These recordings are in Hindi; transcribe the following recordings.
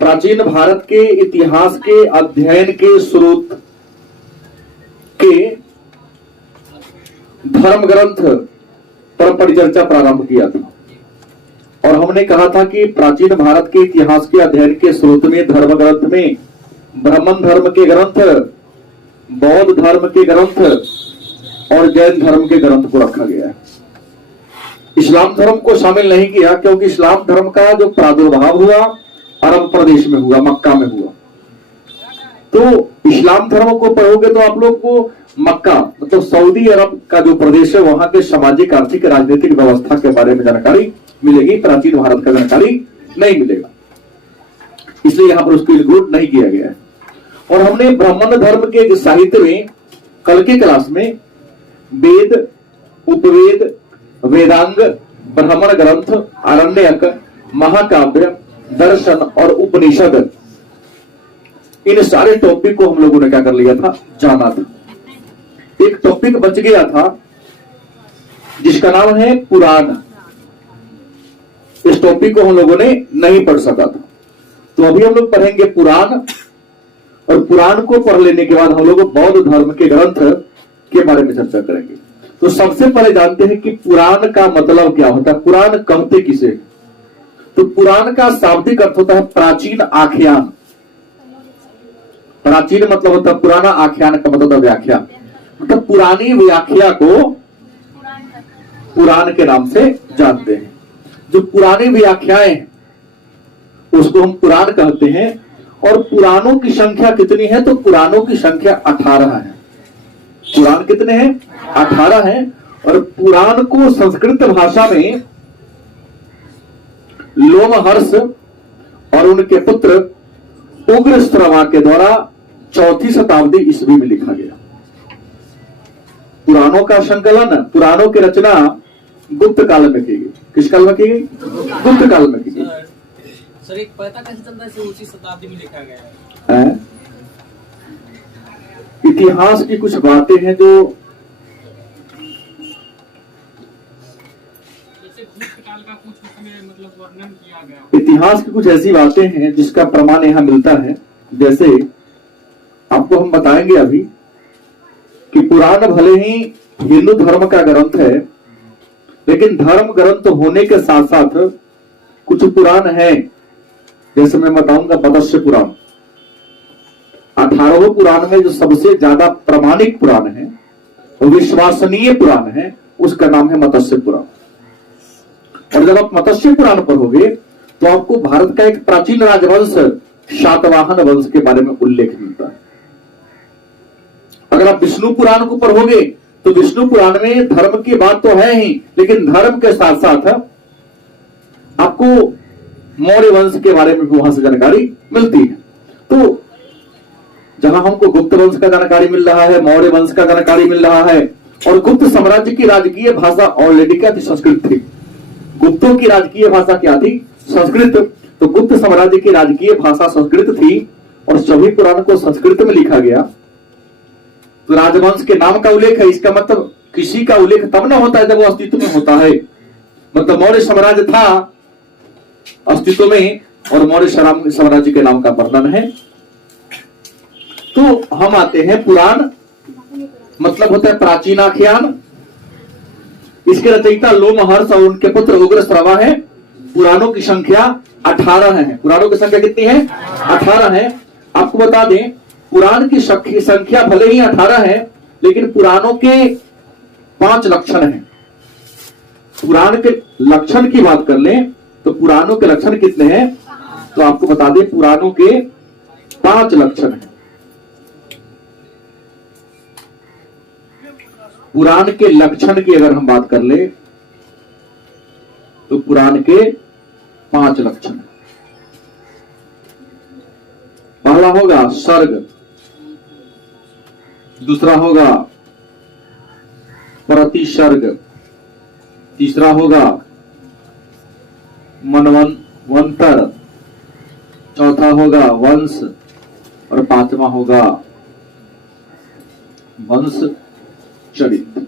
प्राचीन भारत के इतिहास के अध्ययन के स्रोत के धर्म ग्रंथ पर परिचर्चा प्रारंभ किया था और हमने कहा था कि प्राचीन भारत के इतिहास के अध्ययन के स्रोत में धर्म ग्रंथ में ब्राह्मण धर्म के ग्रंथ, बौद्ध धर्म के ग्रंथ और जैन धर्म के ग्रंथ को रखा गया है। इस्लाम धर्म को शामिल नहीं किया क्योंकि इस्लाम धर्म का जो प्रादुर्भाव हुआ अरब प्रदेश में हुआ, मक्का में हुआ। तो इस्लाम धर्म को पढ़ोगे तो आप लोग को मक्का मतलब सऊदी अरब का जो प्रदेश है वहां के सामाजिक, आर्थिक, राजनीतिक व्यवस्था के बारे में जानकारी मिलेगी, प्राचीन भारत का जानकारी नहीं मिलेगा, इसलिए यहां पर उसको इंक्लूड नहीं किया गया है। और हमने ब्राह्मण धर्म के साहित्य में कल की क्लास में वेद, उपवेद, वेदांग, ब्राह्मण ग्रंथ, आरण्यक, महाकाव्य, दर्शन और उपनिषद, इन सारे टॉपिक को हम लोगों ने क्या कर लिया था, जाना था। एक टॉपिक बच गया था जिसका नाम है पुराण। इस टॉपिक को हम लोगों ने नहीं पढ़ सका था, तो अभी हम लोग पढ़ेंगे पुराण। और पुराण को पढ़ लेने के बाद हम लोग बौद्ध धर्म के ग्रंथ के बारे में चर्चा करेंगे। तो सबसे पहले जानते हैं कि पुराण का मतलब क्या होता है, पुराण कहते किसे। तो पुराण का शाब्दिक अर्थ होता है प्राचीन आख्यान। प्राचीन मतलब होता है पुराना, आख्यान का मतलब व्याख्या, मतलब पुरानी व्याख्या को पुराण के नाम से जानते हैं। जो पुरानी व्याख्याएं उसको हम पुराण कहते हैं। और पुराणों की संख्या कितनी है, तो पुराणों की संख्या 18 है। पुराण कितने हैं, 18 हैं। और पुराण को संस्कृत भाषा में लोमहर्ष और उनके पुत्र उग्रश्रवा के द्वारा 4वीं शताब्दी ईस्वी में लिखा गया। पुराणों का संकलन, पुराणों की रचना गुप्त काल में की गई। किस काल में की गई, गुप्त काल में की गई। सर एक पता कैसे चलता है उसी शताब्दी में लिखा गया है? इतिहास की कुछ बातें हैं जो काल का कुछ उसमें मतलब वर्णन किया गया। इतिहास की कुछ ऐसी बातें हैं जिसका प्रमाण यहां मिलता है। जैसे आपको हम बताएंगे अभी कि पुराण भले ही हिंदू धर्म का ग्रंथ है, लेकिन धर्म ग्रंथ होने के साथ साथ कुछ पुराण है। जैसे मैं बताऊंगा मत्स्य पुराण, 18 पुराण में जो सबसे ज्यादा प्रमाणिक पुराण है, विश्वसनीय पुराण है, उसका नाम है मत्स्य पुराण। और जब आप मत्स्य पुराण पढ़ोगे तो आपको भारत का एक प्राचीन राजवंश शातवाहन वंश के बारे में उल्लेख मिलता है। अगर आप विष्णु पुराण को पढ़ोगे तो विष्णु पुराण में धर्म की बात तो है ही, लेकिन धर्म के साथ साथ आपको मौर्य वंश के बारे में भी वहां से जानकारी मिलती है। तो जहां हमको गुप्त वंश का जानकारी मिल रहा है, मौर्य वंश का जानकारी मिल रहा है, और गुप्त साम्राज्य की राजकीय भाषा ऑलरेडी क्या थी, संस्कृत थी। गुप्तों की राजकीय भाषा क्या थी, संस्कृत। तो गुप्त साम्राज्य की राजकीय भाषा संस्कृत थी और सभी पुराण को संस्कृत में लिखा गया। तो राजवंश के नाम का उल्लेख है, इसका मतलब किसी का उल्लेख तब ना होता है जब वो अस्तित्व में होता है। मतलब मौर्य साम्राज्य था अस्तित्व में और मौर्य साम्राज्य के नाम का वर्णन है। तो हम आते हैं पुराण, मतलब होता है प्राचीन आख्यान। इसके रचयिता लोमहर्ष और उनके पुत्र उग्रश्रवा है। पुराणों की संख्या 18 है। पुराणों की संख्या कितनी है, 18 है। आपको बता दें पुराण की संख्या भले ही 18 है, लेकिन पुराणों के 5 लक्षण हैं। पुराण के लक्षण की बात कर लें तो पुराणों के लक्षण कितने हैं, तो आपको बता दें पुराणों के 5 लक्षण हैं। पुराण के लक्षण की अगर हम बात कर ले तो पुराण के 5 लक्षण। पहला होगा सर्ग, दूसरा होगा प्रतिसर्ग, तीसरा होगा मनवंतर, चौथा होगा वंश और 5वां होगा वंश चरित।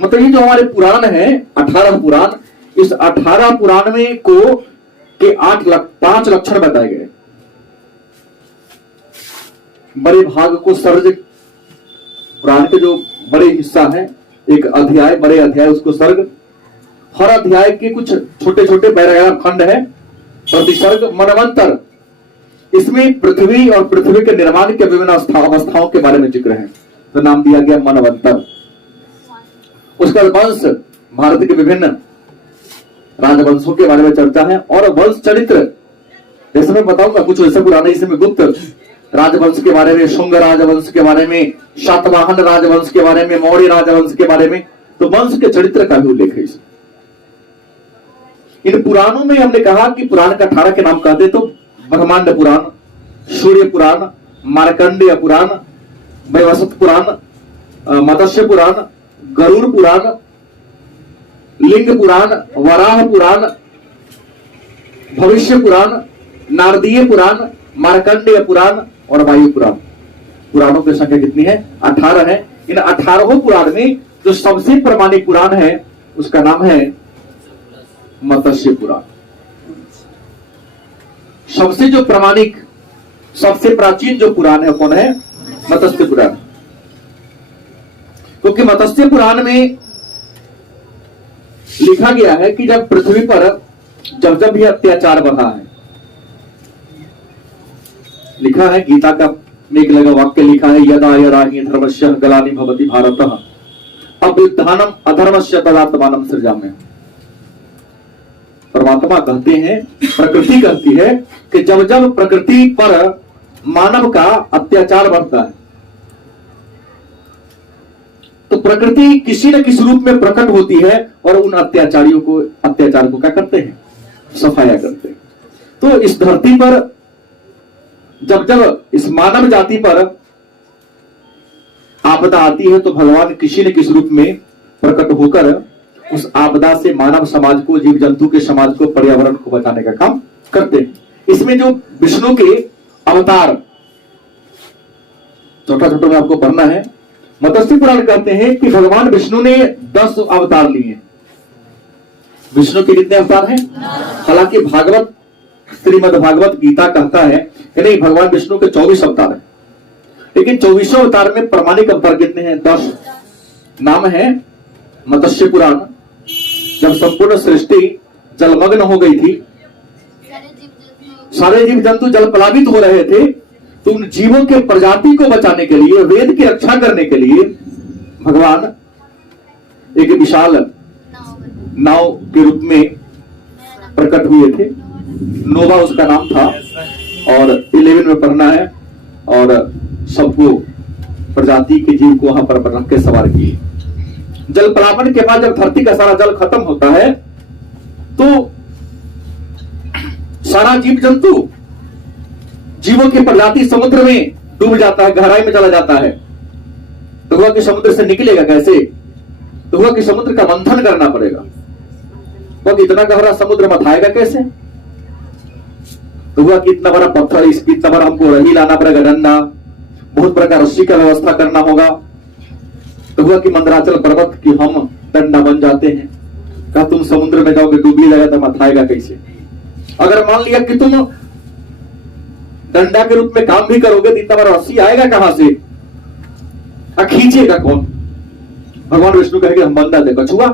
मतलब ये जो हमारे पुराण है 18 पुराण, इस 18 पुराण में को के 5 लक्षण बताए गए। बड़े भाग को सर्ग, पुराण के जो बड़े हिस्सा है, एक अध्याय, बड़े अध्याय उसको सर्ग, हर अध्याय के कुछ छोटे छोटे पैराग्राफ खंड है, प्रतिसर्ग, मनवंतर, इसमें पृथ्वी और पृथ्वी के निर्माण के विभिन्न अवस्थाओं के बारे में जिक्र है, तो नाम दिया गया मनवंतर। उसका वंश, भारत के विभिन्न राजवंशों के बारे में चर्चा है, और वंश चरित्र, जैसे मैं बताऊंगा कुछ वैसे पुराने, इसमें गुप्त राजवंश के बारे में, शुंग राजवंश के बारे में, शातवाहन राजवंश के बारे में, मौर्य राजवंश के बारे में, तो वंश के चरित्र का भी उल्लेख है इसमें। इन पुराणों में हमने कहा कि पुराण का 18 के नाम कहते तो ब्रह्मांड पुराण, सूर्य पुराण, मार्कंडेय पुराण, वैवस्वत पुराण, मत्स्य पुराण, गरुड़ पुराण, लिंग पुराण, वराह पुराण, भविष्य पुराण, नारदीय पुराण, मार्कंडेय पुराण और वायु पुराण। पुराणों की संख्या कितनी है? 18 है। इन 18 पुराण में जो सबसे प्रामाणिक पुराण है उसका नाम है मत्स्य पुराण। सबसे जो प्रामाणिक, सबसे प्राचीन जो पुराण है कौन है? मत्स्य पुराण। क्योंकि मत्स्य पुराण में लिखा गया है कि जब पृथ्वी पर जब जब भी अत्याचार बढ़ा है, लिखा है गीता का में एक लगा वाक्य लिखा है, यदा यदा हि धर्मस्य ग्लानि भवति भारतः अभ्युत्थानम अधर्मस्य तदात्मानं सृजाम्यहम्। परमात्मा कहते हैं, प्रकृति कहती है कि जब जब प्रकृति पर मानव का अत्याचार बढ़ता है तो प्रकृति किसी न किसी रूप में प्रकट होती है और उन अत्याचारियों को, अत्याचार को क्या करते हैं? सफाया करते हैं। तो इस धरती पर जब जब इस मानव जाति पर आपदा आती है तो भगवान किसी न किसी रूप में प्रकट होकर उस आपदा से मानव समाज को, जीव जंतु के समाज को, पर्यावरण को बचाने का काम करते हैं। इसमें जो विष्णु के अवतार, छोटा छोटा में आपको पढ़ना है, मत्स्य पुराण कहते हैं कि भगवान विष्णु ने 10 अवतार लिए। विष्णु के कितने अवतार हैं? हालांकि भागवत, श्रीमद् भागवत गीता कहता है कि नहीं, भगवान विष्णु के 24 अवतार हैं, लेकिन 24 अवतार में प्रामाणिक अवतार कितने हैं? 10 नाम है। मत्स्य पुराण, जब संपूर्ण सृष्टि जलमग्न हो गई थी, सारे जीव जंतु जल प्लावित हो रहे थे, तो उन जीवों के प्रजाति को बचाने के लिए, वेद की रक्षा करने के लिए भगवान एक विशाल नाव के रूप में प्रकट हुए थे। नोवा उसका नाम था, और 11 में पढ़ना है, और सबको, प्रजाति के जीव को वहां पर रख के सवार किए। जल प्लावन के बाद जब धरती का सारा जल खत्म होता है तो सारा जीव जंतु, जीवों की प्रजाति समुद्र में डूब जाता है, गहराई में चला जाता है। तो हुआ कि समुद्र से निकलेगा कैसे? तो हुआ कि समुद्र का मंथन करना पड़ेगा। वो इतना गहरा समुद्र मथाएगा कैसे? तो हुआ कि इतना बड़ा पत्थर, इतना बड़ा हमको रही लाना पड़ेगा, डंडा, बहुत प्रकार रस्सी का व्यवस्था करना होगा। तो हुआ कि मंदराचल पर्वत की हम डंडा बन जाते हैं। कहा तुम समुद्र में जाओगे, डूबी जाएगा तो मथाएगा कैसे? अगर मान लिया कि तुम डंडा के रूप में काम भी करोगे तो इतना बड़ा रस्सी आएगा कहां से? खींचेगा कौन? भगवान विष्णु कहेंगे हम बंदा दे कछुआ।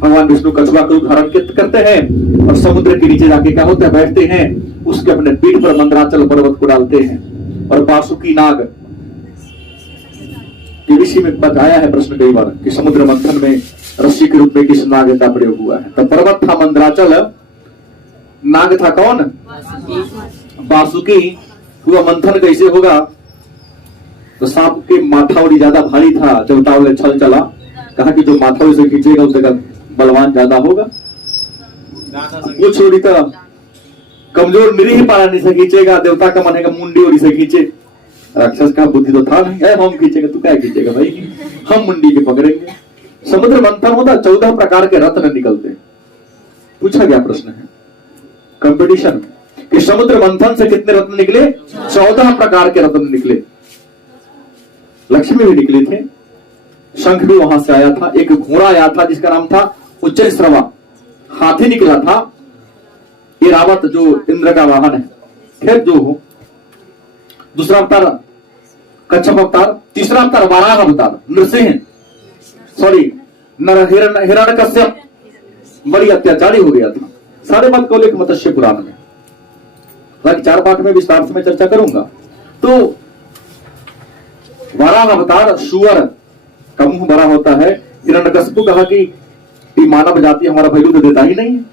भगवान विष्णु कछुआ को धारण करते हैं और समुद्र के नीचे जाके क्या होता है? बैठते हैं, उसके अपने पीठ पर मंदराचल पर्वत को डालते हैं। और वासुकी नाग, ये ऋषि में बताया है प्रश्न कई बार कि समुद्र मंथन में रस्सी के रूप में किस नाग का प्रयोग हुआ है? तो पर्वत था मंदराचल, नाग था कौन? वासुकी। हुआ मंथन कैसे होगा? तो सांप के माथावड़ी ज्यादा भारी था, चलता हुआ छल चला, कहा कि जो माथावड़ी से खींचेगा उससे बलवान ज्यादा होगा। वो छोड़ी तो कमजोर निरीह पारानी से खींचेगा, देवता का मन है मुंडी ओरी से खींचे। राक्षस का बुद्धि तो था नहीं, हम खींचेंगे, तू क्या खींचेगा भाई, हम मुंडी के पकड़ेंगे। समुद्र मंथन होता, 14 प्रकार के रत्न निकलते। पूछा गया प्रश्न है कंपटीशन में कि समुद्र मंथन से कितने रत्न निकले? 14 प्रकार के रत्न निकले। लक्ष्मी भी निकले थे, शंख भी वहां से आया था, एक घोड़ा आया था जिसका नाम था उच्चैश्रवा, हाथी निकला था, इरावत जो इंद्र का वाहन है, खैर जो हो। दूसरा अवतार कच्छप अवतार, तीसरा अवतार वाराह अवतार नृसिंह, सॉरी हिरण्यकश्यप बड़ी अत्याचारी हो गया था। सारे मत को लेकर मत्स्य पुराण में, बाकी 4 पाठ में विस्तार से मैं चर्चा करूंगा। तो वाराह अवतार सुअर का मुंह बड़ा होता है। हिरण्यकश्यप कहा कि मानव जाति हमारा वैल्यू तो देता ही नहीं है,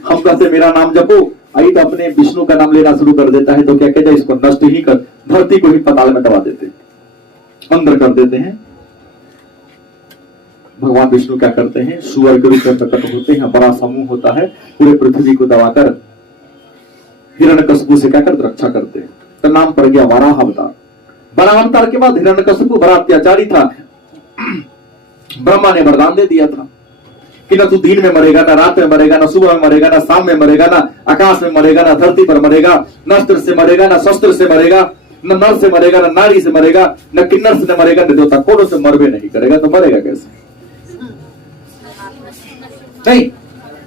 हम कहते मेरा नाम जपो, आई तो अपने विष्णु का नाम लेना शुरू कर देता है, तो क्या कहते हैं इसको नष्ट ही कर, धरती को ही पाताल में दबा देते, अंदर कर देते हैं। भगवान विष्णु क्या करते हैं, सुअर के रूप में प्रकट होते हैं, बड़ा समूह होता है, पूरे पृथ्वी को दबाकर हिरण्यकश्यप से क्या करते, रक्षा करते हैं। तो नाम पड़ गया वाराह अवतार। वाराह अवतार के बाद हिरण्यकश्यप बड़ा अत्याचारी था। ब्रह्मा ने वरदान दे दिया था कि ना तू दिन में मरेगा, ना रात में मरेगा, ना सुबह में मरेगा, ना शाम में मरेगा, ना आकाश में मरेगा, ना धरती पर मरेगा, न अस्त्र से मरेगा, ना शस्त्र से मरेगा, न नर से मरेगा, न नारी से मरेगा, न किन्नर से मरेगा, न देवता, कोनों से मरबे नहीं करेगा। तो मरेगा कैसे? नहीं।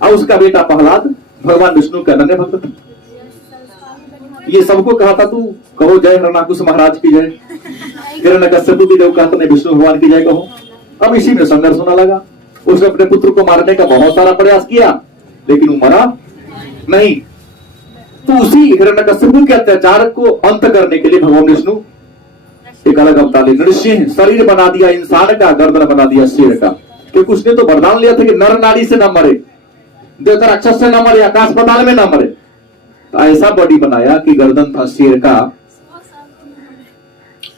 और उसका बेटा प्रहलाद भगवान विष्णु का अनन्य भक्त था। ये सबको कहा था तू कहो जय हिरण्याकुश महाराज की जय, हिरण्यकश्यप भी जब कहा तो विष्णु भगवान की जय कहो। अब इसी में संघर्ष होने लगा। उसने अपने पुत्र को मारने का बहुत सारा प्रयास किया, लेकिन वो मरा नहीं। तो उसी हिरण्यकश्यप के अत्याचार को अंत करने के लिए भगवान विष्णु एक अलग अवतार ले, नृसिंह शरीर बना दिया इंसान का, गर्दन बना दिया शेर का, क्योंकि उसने तो वरदान लिया था कि नर नारी से न मरे, देवता राक्षस से न मरे, आकाश पाताल में न मरे। तो ऐसा बॉडी बनाया कि गर्दन था शेर का,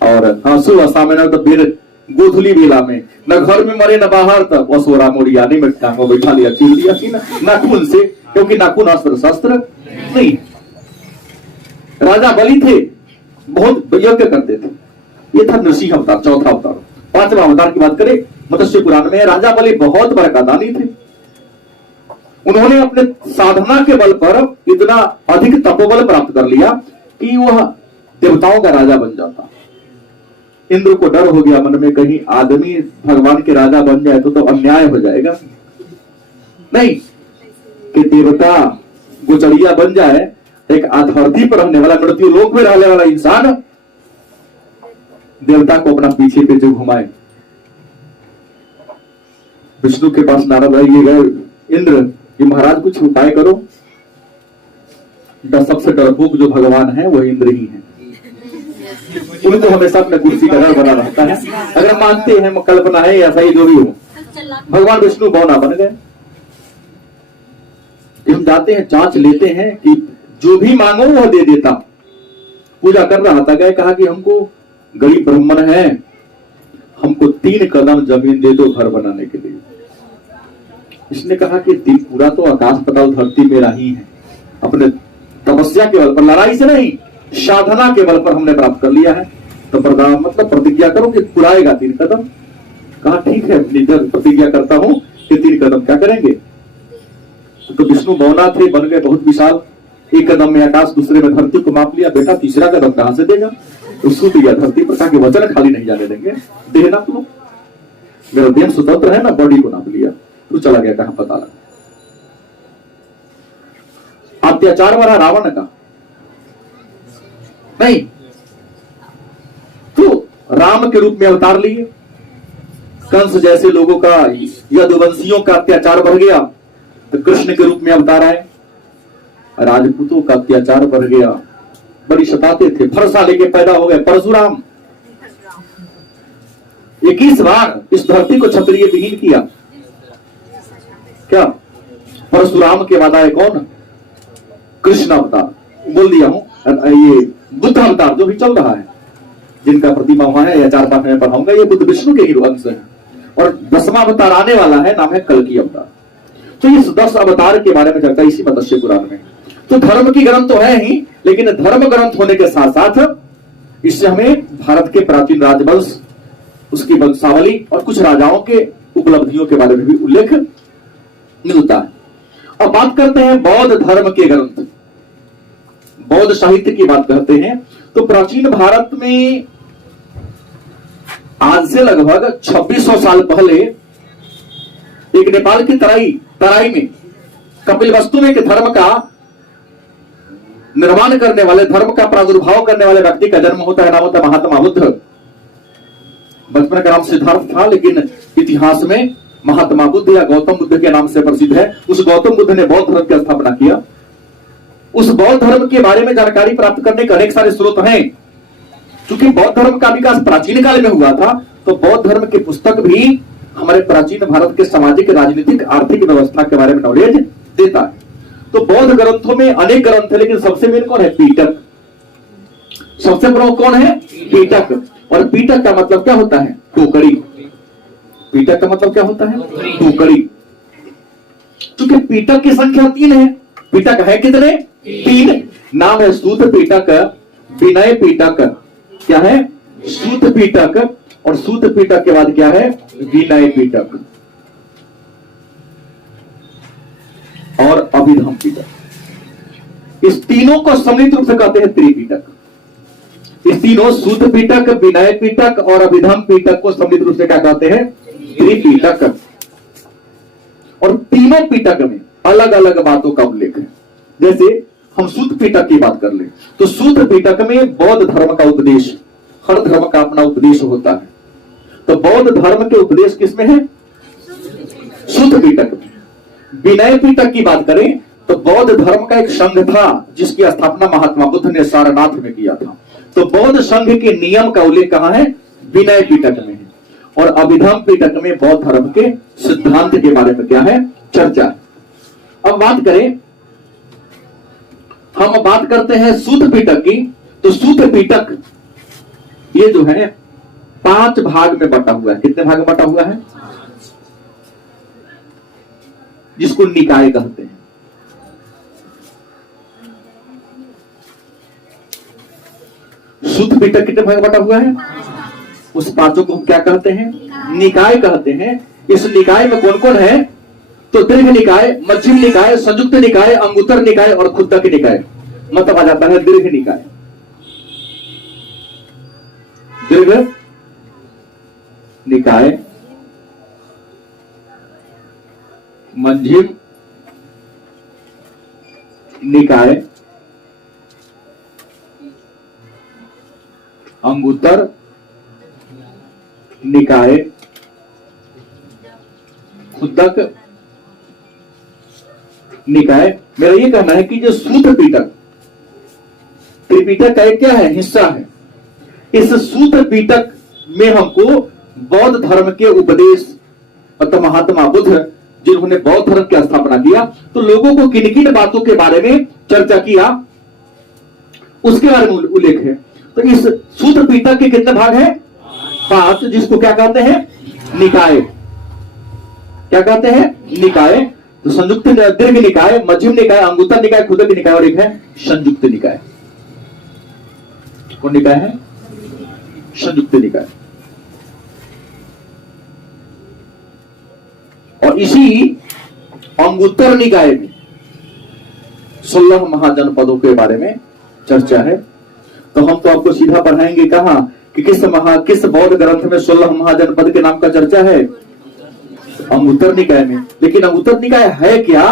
और हंसू असामे तो फिर गोधुली बेला में न घर में मरे न बाहर, तक वसोरा मोरियानी में टांगों बैठा लिया, चीर दिया कि नाखून से, क्योंकि नाखून अस्त्र शस्त्र नहीं। राजा बलि थे, बहुत यज्ञ करते थे। ये था नृसिंह अवतार, चौथा अवतार। 5वां अवतार की बात करें मत्स्य पुराण में, राजा बलि बहुत बड़ा दानी थे। उन्होंने अपने साधना के बल पर इतना अधिक तपोबल प्राप्त कर लिया कि वह देवताओं का राजा बन जाता। इंद्र को डर हो गया मन में, कहीं आदमी भगवान के राजा बन जाए तो अन्याय हो जाएगा, नहीं कि देवता गुचड़िया बन जाए, एक धरती पर रहने वाला, मृत्यु लोक में रहने वाला इंसान देवता को अपना पीछे पीछे घुमाए। विष्णु के पास नारद ये गए, इंद्र ये महाराज कुछ उपाय करो। सबसे डरपोक जो भगवान है वह इंद्र ही है, उनको हमेशा अपने कुर्सी का डर बना रहता है। अगर मानते हैं कल्पना है ऐसा ही जो भी हो, भगवान विष्णु बौना बन गए। हम जाते हैं जांच लेते हैं कि जो भी मांगो वह दे देता। पूजा कर रहा था, गए कहा कि हमको गरीब ब्राह्मण है, हमको 3 कदम जमीन दे दो घर बनाने के लिए। इसने कहा कि पूरा तो आकाश पाताल धरती मेरा ही है, अपने तपस्या के बल पर, लड़ाई से नहीं, साधना के बल पर हमने प्राप्त कर लिया है। तो प्रदान मतलब प्रतिज्ञा करो कि पुराएगा 3 कदम। कहा ठीक है, प्रतिज्ञा करता हूं कि 3 कदम क्या करेंगे। तो विष्णु बौना थे, बन गए बहुत विशाल। 1 कदम में आकाश, दूसरे में धरती को माप लिया। बेटा तीसरा कदम कहां से देगा? तो सूत गया धरती पर, कहा कि वचन खाली नहीं जाने देंगे, देह नाप लो। मेरा देह स्वतंत्र है ना, बॉडी को नाप लिया। तो चला गया कहां पता लगा। अत्याचार वाला रावण का नहीं, तो राम के रूप में अवतार लिए। कंस जैसे लोगों का, यदुवंशियों का अत्याचार बढ़ गया तो कृष्ण के रूप में अवतार आए। राजपूतों का अत्याचार बढ़ गया, बड़ी सताते थे, फरसा लेके पैदा हो गए परशुराम। 21 बार इस धरती को क्षत्रिय विहीन किया। क्या परशुराम के बाद आए कौन? कृष्ण अवतार। बोल दिया हूं, ये बुद्ध अवतार जो भी चल रहा है, जिनका प्रतिमा वहां है, या 4 पाठ में पढ़ाऊंगा, ये बुद्ध विष्णु के ही अंश है। और 10वां अवतार आने वाला है, नाम है कल्कि अवतार। तो इस 10 अवतार के बारे में चर्चा इसी मत्स्य पुराण में। तो धर्म की ग्रंथ तो है ही, लेकिन धर्म ग्रंथ होने के साथ साथ इससे हमें भारत के प्राचीन राजवंश, उसकी वंशावली और कुछ राजाओं के उपलब्धियों के बारे में भी उल्लेख मिलता है। अब बात करते हैं बौद्ध धर्म के ग्रंथ, बौद्ध साहित्य की बात करते हैं। तो प्राचीन भारत में आज से लगभग 2600 साल पहले एक नेपाल की तराई में कपिलवस्तु में के धर्म का निर्माण करने वाले, धर्म का प्रादुर्भाव करने वाले व्यक्ति का जन्म होता है, नाम होता है महात्मा बुद्ध। बचपन का नाम सिद्धार्थ था, लेकिन इतिहास में महात्मा बुद्ध या गौतम बुद्ध के नाम से प्रसिद्ध है। उस गौतम बुद्ध ने बौद्ध धर्म की स्थापना किया। उस बौद्ध धर्म के बारे में जानकारी प्राप्त करने के अनेक सारे स्रोत हैं। क्योंकि बौद्ध धर्म का विकास प्राचीन काल में हुआ था, तो बौद्ध धर्म की पुस्तक भी हमारे प्राचीन भारत के सामाजिक, राजनीतिक, आर्थिक व्यवस्था के बारे में नॉलेज देता है। तो बौद्ध ग्रंथों में अनेक ग्रंथ है, लेकिन सबसे मेन कौन है? पीटक। सबसे प्रमुख कौन है? पीटक। और पीटक का मतलब क्या होता है? टोकरी। पीटक का मतलब क्या होता है? टोकरी। क्योंकि पीटक की संख्या 3 है। पीटक है कितने? 3। नाम है सूत पीटक, विनय पीटक। क्या है? सूत पीटक। और सूत पीटक के बाद क्या है? विनय पीटक और अभिधम पीटक। इस तीनों को सम्मिलित रूप से कहते हैं त्रिपीटक। इस तीनों सूत पीटक, विनय पीटक और अभिधम पीटक को सम्मिलित रूप से क्या कहते हैं? त्रिपीटक। और तीनों पीटक में अलग अलग बातों का उल्लेख है। जैसे हम सूत पीटक की बात कर ले, तो सूत पीटक में बौद्ध धर्म का उपदेश, हर धर्म का अपना उपदेश होता है। तो बौद्ध धर्म के उपदेश किसमें है? सूत पीटक में। विनय पीटक की बात करें तो बौद्ध धर्म का एक संघ था जिसकी स्थापना महात्मा बुद्ध ने सारनाथ में किया था। तो बौद्ध संघ के नियम का उल्लेख कहां है? विनय पीटक में है। और अभिधम पीटक में बौद्ध धर्म के सिद्धांत के बारे में क्या है? चर्चा है। अब बात करें, हम बात करते हैं सूत पीटक की। तो सूत पीटक ये जो है 5 भाग में बटा हुआ है। कितने भाग में बटा हुआ है? जिसको निकाय कहते हैं। सूत पीटक कितने भाग में बटा हुआ है? उस 5 को क्या कहते हैं? निकाय कहते हैं। इस निकाय में कौन कौन है? तो दीर्घ निकाय, मध्यम निकाय, संयुक्त निकाय, अंगुत्तर निकाय और खुद्दक निकाय। मतलब आ जाता है दीर्घ निकाय। दीर्घ निकाय, मध्यम निकाय, अंगुत्तर निकाय, खुद्दक निकाय। मेरा ये कहना है कि जो सूत पीटक, त्रिपीटक का एक क्या है? हिस्सा है। इस सूत पीटक में हमको बौद्ध धर्म के उपदेश, मतलब महात्मा बुद्ध जिन्होंने बौद्ध धर्म की स्थापना किया, तो लोगों को किन किन बातों के बारे में चर्चा किया उसके बारे में उल्लेख है। तो इस सूत्र पीटक के कितने भाग हैं? 5, जिसको क्या कहते हैं? निकाय। क्या कहते हैं? निकाय। तो संयुक्त दीर्घ निकाय, मध्यम निकाय, अंगुत्तर निकाय, खुद्दक निकाय और एक है संयुक्त निकाय। कौन निकाय है? संयुक्त निकाय। और इसी अंगुत्तर निकाय में 16 महाजनपदों के बारे में चर्चा है। तो हम तो आपको सीधा पढ़ाएंगे कहां कि किस बौद्ध ग्रंथ में 16 महाजनपद के नाम का चर्चा है? अंगुत्तर निकाय में। लेकिन अंगुत्तर निकाय है क्या?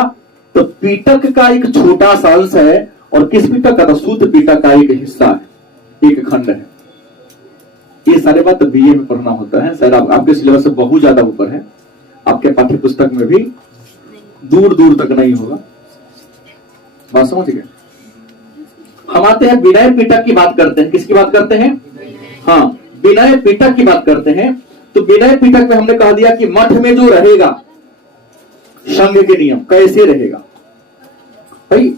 तो पीटक का एक छोटा सा अंश है। और किस पीटक का? सूत पीटक का एक हिस्सा है, एक खंड है। ये सारे बात बीए में पढ़ना होता है। शायद आपके सिलेबस से बहुत ज्यादा ऊपर है। आपके पाठ्य पुस्तक में भी दूर दूर तक नहीं होगा। बात समझ गए? हम आते हैं विनय पीटक की बात करते हैं। किसकी बात करते हैं? हाँ, विनय पीटक की बात करते हैं। तो विनय पीटक में हमने कह दिया कि मठ में जो रहेगा, संघ के नियम कैसे रहेगा। भाई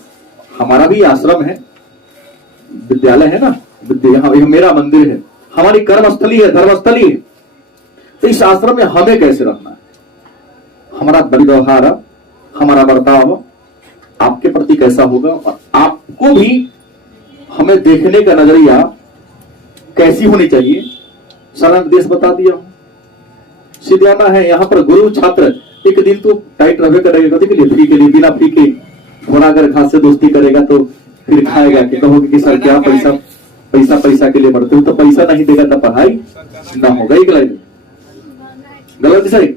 हमारा भी आश्रम है, विद्यालय है ना, यहाँ मेरा मंदिर है, हमारी कर्मस्थली है, धर्मस्थली है। तो इस आश्रम में हमें कैसे रहना है, हमारा व्यवहार, हमारा बर्ताव आपके प्रति कैसा होगा, और आपको भी हमें देखने का नजरिया कैसी होनी चाहिए, सारा निर्देश बता दिया हूं। सीधाना है यहाँ पर गुरु छात्र एक दिन तो टाइट रहे करेगा, के लिए फ्री के लिए, बिना फ्री के थोड़ा अगर घास से दोस्ती करेगा तो फिर खाएगा कि कहोगे कि सर क्या पैसा के लिए मरते हो। तो पैसा नहीं देगा तो पढ़ाई ना होगा ही। गलत सही।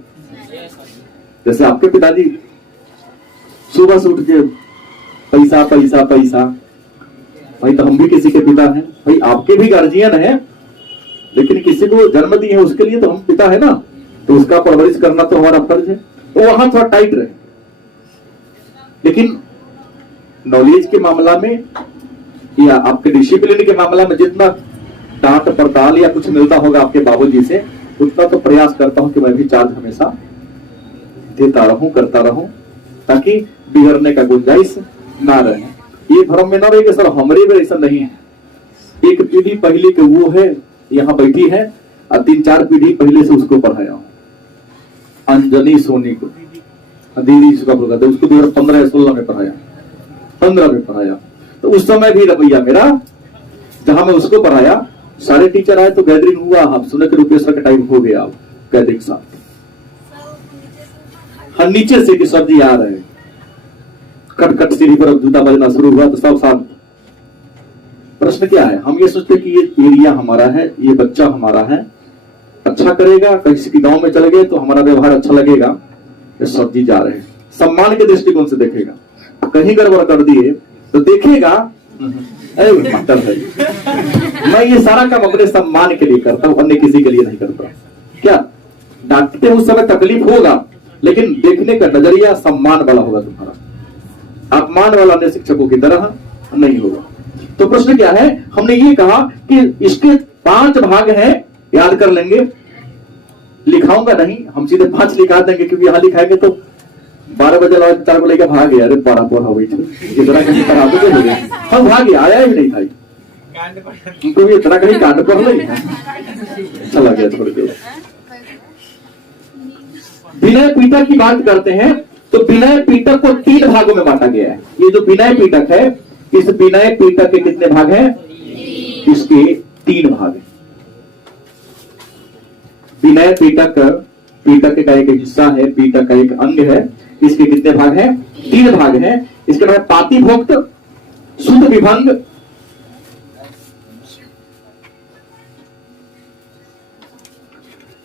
जैसे आपके पिताजी सुबह से उठ के पैसा पैसा पैसा, भाई तो हम भी किसी के पिता हैं, भाई आपके भी गार्जियन हैं, लेकिन किसी को जन्म दिए है उसके लिए तो हम पिता है ना, तो उसका परवरिश करना तो हमारा फर्ज है। तो वहां थोड़ा टाइट रहे, लेकिन नॉलेज के मामला में या आपके डिसिप्लिन के मामला में जितना डांट पड़ताल या कुछ मिलता होगा आपके बाबूजी से, उतना तो प्रयास करता हूं कि मैं भी चार्ज हमेशा देता रहूं, करता रहूं, ताकि बिगड़ने का गुंजाइश ना रहे। ये भ्रम में ना रहे कि सर हमारे में ऐसा नहीं है। एक पीढ़ी पहले के वो है यहाँ बैठी है और 3-4 पीढ़ी पहले से उसको पढ़ाया हूं, अंजनी सोनी को, दीदी जिसको आप लोग कहते हैं, उसको 2015 या 16 में पढ़ाया, 15 में पढ़ाया। तो उस समय भी रवैया मेरा, जहां मैं उसको पढ़ाया, सारे टीचर आए तो गैदरिंग हुआ, हम सुने के रूपेश्वर का टाइम हो गया, गैदरिंग साथ हाँ नीचे से कि सर जी आ रहे हैं, कट कट सीढ़ी पर जूता बजना शुरू हुआ तो सब शांत। प्रश्न क्या है, हम ये सोचते कि ये एरिया हमारा है, ये बच्चा हमारा है, अच्छा करेगा, किसी की गांव में चले गए तो हमारा व्यवहार अच्छा लगेगा, ये सर जी जा रहे हैं, सम्मान के दृष्टिकोण से देखेगा। कहीं गड़बड़ कर दिए तो देखेगा मास्टर है। मैं ये सारा काम अपने सम्मान के लिए करता हूं, अन्य किसी के लिए नहीं करता। क्या डांटते उस समय तकलीफ होगा, लेकिन देखने का नजरिया सम्मान वाला होगा तुम्हारा, अपमान वाला अन्य शिक्षकों की तरह नहीं होगा। तो प्रश्न क्या है, हमने ये कहा कि इसके 5 भाग हैं, याद कर लेंगे, लिखाऊंगा नहीं, हम सीधे 5 लिखा देंगे, क्योंकि यहां लिखाएंगे तो 12 बजे लगा 4 को लेकर भाग गया, अरे पढ़ा हो गई इतना कहीं पढ़ा तो हो गया, हम भाग गया, आया ही नहीं था उनको भी इतना कहीं कांड पढ़ ली, चला गया छोड़ के। विनय पीटक की बात करते हैं तो विनय पीटक को 3 भागों में बांटा गया है। ये जो विनय पीटक है, इस विनय पीटक के कितने भाग हैं? इसके 3 भाग हैं। विनय पीटक पीटक का एक हिस्सा है, पीटक का एक अंग है, इसके कितने भाग हैं? 3 भाग हैं। इसके बाद पातिभोक्त, शुद्ध विभंग,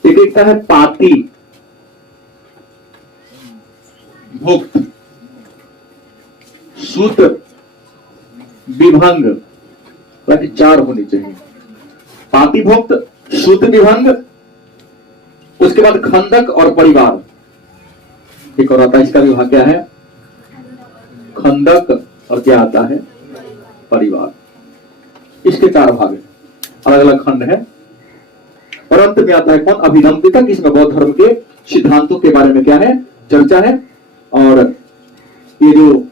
एक लिखता है पाति भुक्त, शुद्ध विभंग, 4 होनी चाहिए। पातिभुक्त, शुद्ध विभंग, उसके बाद खंडक और परिवार, एक और आता है, इसका विभाग क्या है? खंडक और क्या आता है? परिवार। इसके 4 भाग हैं, अलग अलग खंड है। और अंत में आता है कौन? अभिधम पिटक। इसमें बौद्ध धर्म के सिद्धांतों के बारे में क्या है? चर्चा है। और ये जो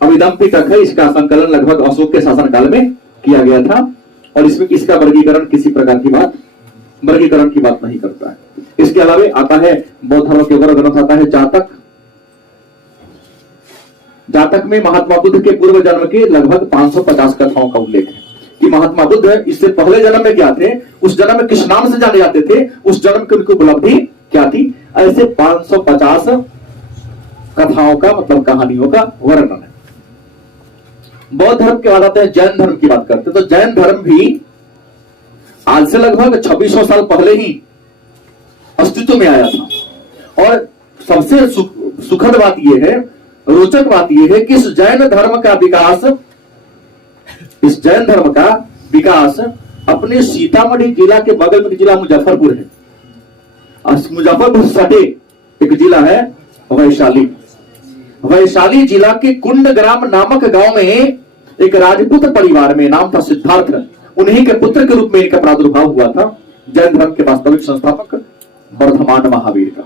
अभिधम पिटक है, इसका संकलन लगभग अशोक के शासनकाल में किया गया था, और इसमें इसका वर्गीकरण किसी प्रकार की वर्गीकरण की बात नहीं करता है। इसके अलावा आता है बौद्ध धर्म के ऊपर ग्रंथ आता है जातक। जातक में महात्मा बुद्ध के पूर्व जन्म के लगभग 550 कथाओं का उल्लेख है कि महात्मा बुद्ध इससे पहले जन्म में क्या थे, उस जन्म में किस नाम से जाने जाते थे, उस जन्म की उनकी उपलब्धि क्या थी। ऐसे 550 कथाओं का मतलब कहानियों का वर्णन है। बौद्ध धर्म के बाद आते हैं जैन धर्म की बात करते हैं। तो जैन धर्म भी आज से लगभग 2600 साल पहले ही अस्तित्व में आया था। और सबसे सुखद बात यह है, रोचक बात यह है कि इस जैन धर्म का विकास अपने सीतामढ़ी जिला के बगल में जिला मुजफ्फरपुर है। मुजफ्फरपुर सटे एक जिला है वैशाली। वैशाली जिला के कुंडग्राम नामक गांव में एक राजपूत परिवार में, नाम था सिद्धार्थ, उन्हीं के पुत्र के रूप में इनका प्रादुर्भाव हुआ था। जैन धर्म के वास्तविक संस्थापक वर्धमान महावीर का,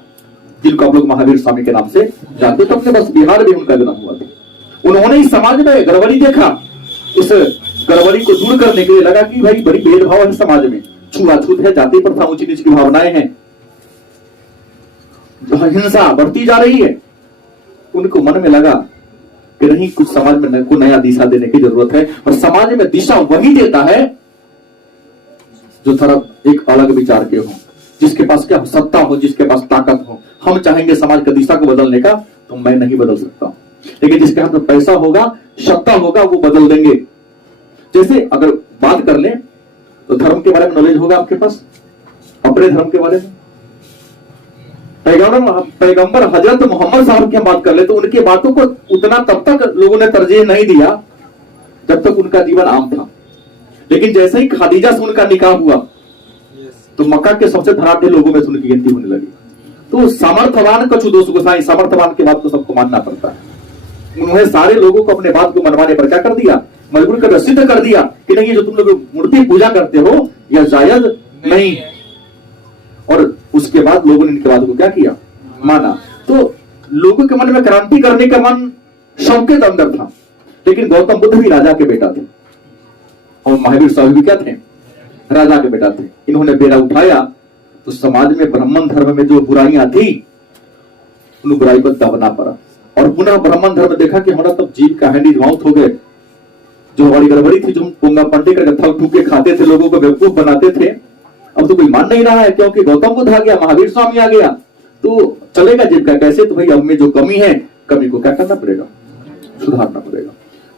जिनको आप लोग महावीर स्वामी के नाम से जानते। तो अपने बस बिहार में उनका जन्म हुआ था। उन्होंने इस समाज में गड़बड़ी देखा, इस गड़बड़ी को दूर करने के लिए लगा कि भाई बड़ी भेदभाव है समाज में, छुआछूत है, जाति प्रथा, ऊंची नीच की भावनाएं हैं, हिंसा बढ़ती जा रही है। उनको मन में लगा कि नहीं, कुछ समाज में को नया दिशा देने की जरूरत है। और समाज में दिशा वही देता है जो थोड़ा एक अलग विचार के हो, जिसके पास क्या सत्ता हो, जिसके पास ताकत हो। हम चाहेंगे समाज का दिशा को बदलने का, तो मैं नहीं बदल सकता, लेकिन जिसके हाथ में पैसा होगा, सत्ता होगा, वो बदल देंगे। जैसे अगर बात कर लें तो धर्म के बारे में नॉलेज होगा आपके पास, अपने धर्म के बारे में। पैगंबर हजरत मोहम्मद साहब की हम बात कर ले तो उनकी बातों को उतना तब तक लोगों ने तरजीह नहीं दिया जब तक उनका जीवन आम था। लेकिन जैसे ही खादीजा से उनका निकाह हुआ तो मक्का के सबसे धनाढ्य लोगों में से उनकी गिनती होने लगी। तो सामर्थ्यवान कछु दोष गोसाई, सामर्थ्यवान की बात को सबको मानना पड़ता है। उन्होंने सारे लोगों को अपने बात को मनवाने पर क्या कर दिया, मजबूर कर सिद्ध कर दिया कि नहीं, ये जो तुम लोग मूर्ति पूजा करते हो यह जायज नहीं। और उसके बाद लोगों ने इनके बात को क्या किया, माना। तो लोगों के मन में क्रांति करने का मन शौकत अंदर था। लेकिन गौतम बुद्ध भी राजा के बेटा थे और महावीर स्वामी भी क्या थे, राजा के बेटा थे। इन्होंने बेड़ा उठाया तो समाज में ब्राह्मण धर्म में जो बुराइयां थी उन बुराई पर दबना पड़ा। और पुनः ब्राह्मण धर्म देखा कि हमारा तब जीव का हैंडीज माउथ हो गए। जो हमारी गड़बड़ी थी, जो हम पोंगा पंडे का गत्था ठूक के खाते थे, लोगों को बेवकूफ बनाते थे, अब तो कोई मान नहीं रहा है क्योंकि गौतम बुद्ध आ गया, महावीर स्वामी आ गया। तो चलेगा जीव का कैसे, तो भाई अब में जो कमी है, कमी को क्या करना पड़ेगा, सुधारना पड़ेगा।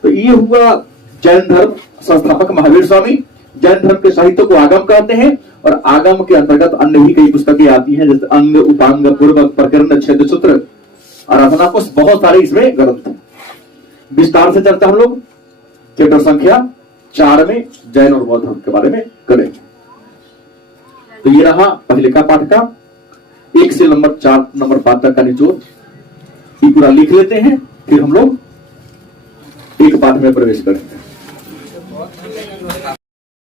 तो ये हुआ जैन धर्म संस्थापक महावीर स्वामी। जैन धर्म के साहित्य को आगम कहते हैं और आगम के अंतर्गत अन्य भी कई पुस्तकें आती हैं, जैसे अंग, उपांग, पूर्वक, प्रकरण, छेद सूत्र, आराधना को, बहुत सारे इसमें ग्रंथ हैं। विस्तार से चर्चा हम लोग चैप्टर संख्या 4 में जैन और बौद्ध धर्म के बारे में करेंगे। तो ये रहा पहले का पाठ का 1 से नंबर 4 नंबर 5 तक का निचोड़। ये पूरा लिख लेते हैं, फिर हम लोग एक पाठ में प्रवेश करेंगे।